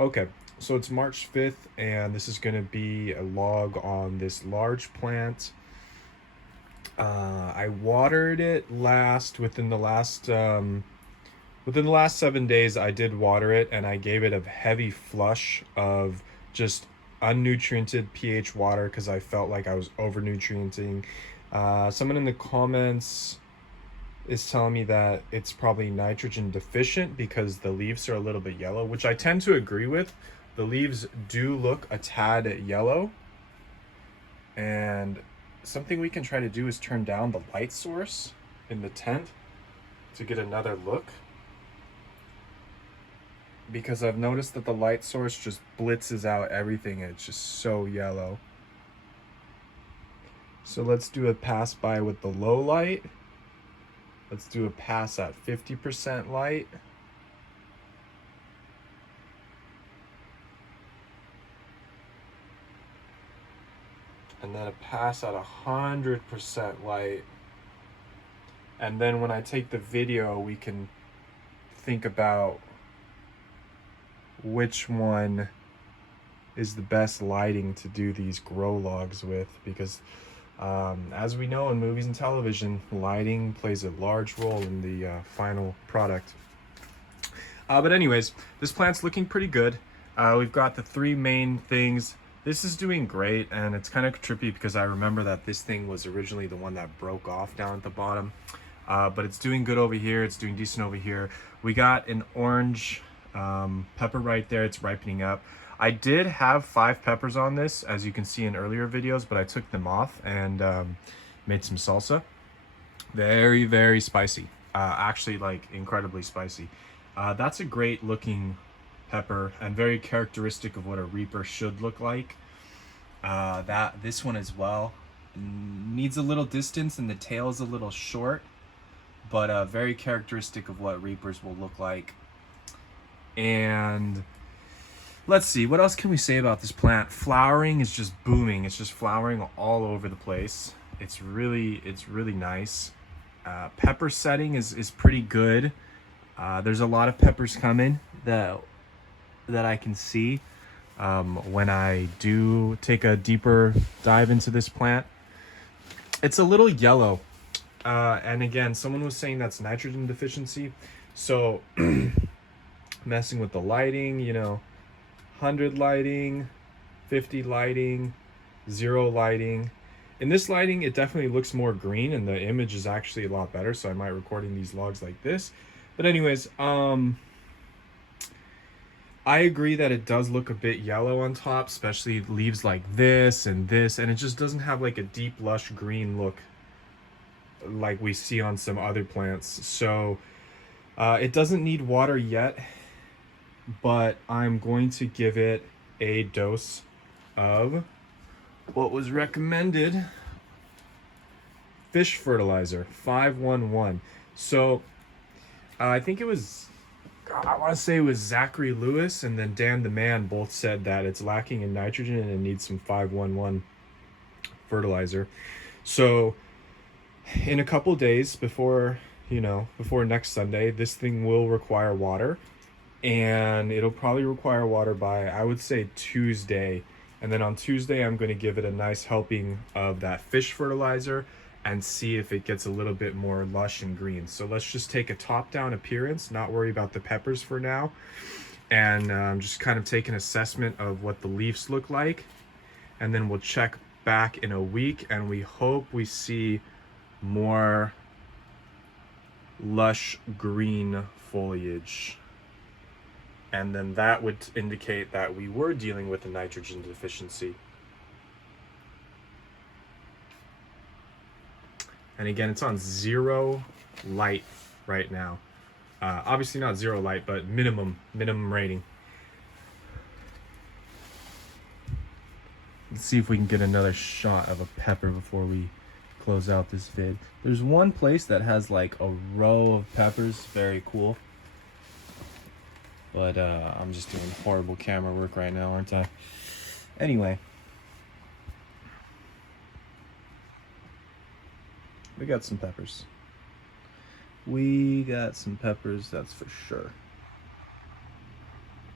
Okay, so it's March 5th, and this is going to be a log on this large plant. I watered it within the last 7 days. I did water it, and I gave it a heavy flush of just unnutriented pH water because I felt like I was over nutrienting. Someone in the comments is telling me that it's probably nitrogen deficient because the leaves are a little bit yellow, which I tend to agree with. The leaves do look a tad yellow, and something we can try to do is turn down the light source in the tent to get another look, because I've noticed that the light source just blitzes out everything and it's just so yellow. So let's do a pass by with the low light. Let's do a pass at 50% light. And then a pass at 100% light. And then when I take the video, we can think about which one is the best lighting to do these grow logs with, because as we know in movies and television, lighting plays a large role in the final product. But anyways, this plant's looking pretty good. We've got the three main things. This is doing great, and it's kind of trippy because I remember that this thing was originally the one that broke off down at the bottom. But it's doing good over here. It's doing decent over here. We got an orange pepper right there. It's ripening up. I did have 5 peppers on this, as you can see in earlier videos, but I took them off and made some salsa. Very, very spicy. Actually, like, incredibly spicy. That's a great looking pepper and very characteristic of what a reaper should look like. This one as well needs a little distance, and the tail is a little short, but very characteristic of what reapers will look like. And let's see, what else can we say about this plant? Flowering is just booming. It's just flowering all over the place. It's really nice. Pepper setting is pretty good. There's a lot of peppers coming that I can see when I do take a deeper dive into this plant. It's a little yellow. And again, someone was saying that's nitrogen deficiency. So messing with the lighting, 100 lighting, 50 lighting, 0 lighting. In this lighting, it definitely looks more green, and the image is actually a lot better, so I might recording these logs like this. But anyways, I agree that it does look a bit yellow on top, especially leaves like this, and it just doesn't have like a deep, lush green look like we see on some other plants. So it doesn't need water yet, but I'm going to give it a dose of what was recommended, fish fertilizer, 511. So I think it was, I want to say it was Zachary Lewis and then Dan the Man both said that it's lacking in nitrogen and it needs some 511 fertilizer. So in a couple days before next Sunday, this thing will require water, and it'll probably require water by, I would say, Tuesday. And then on Tuesday, I'm going to give it a nice helping of that fish fertilizer and see if it gets a little bit more lush and green. So let's just take a top-down appearance, not worry about the peppers for now, and just kind of take an assessment of what the leaves look like. And then we'll check back in a week, and we hope we see more lush green foliage. And then that would indicate that we were dealing with a nitrogen deficiency. And again, it's on 0 light right now. Obviously not 0 light, but minimum rating. Let's see if we can get another shot of a pepper before we close out this vid. There's one place that has like a row of peppers. Very cool. But I'm just doing horrible camera work right now, aren't I? Anyway. We got some peppers. We got some peppers, that's for sure.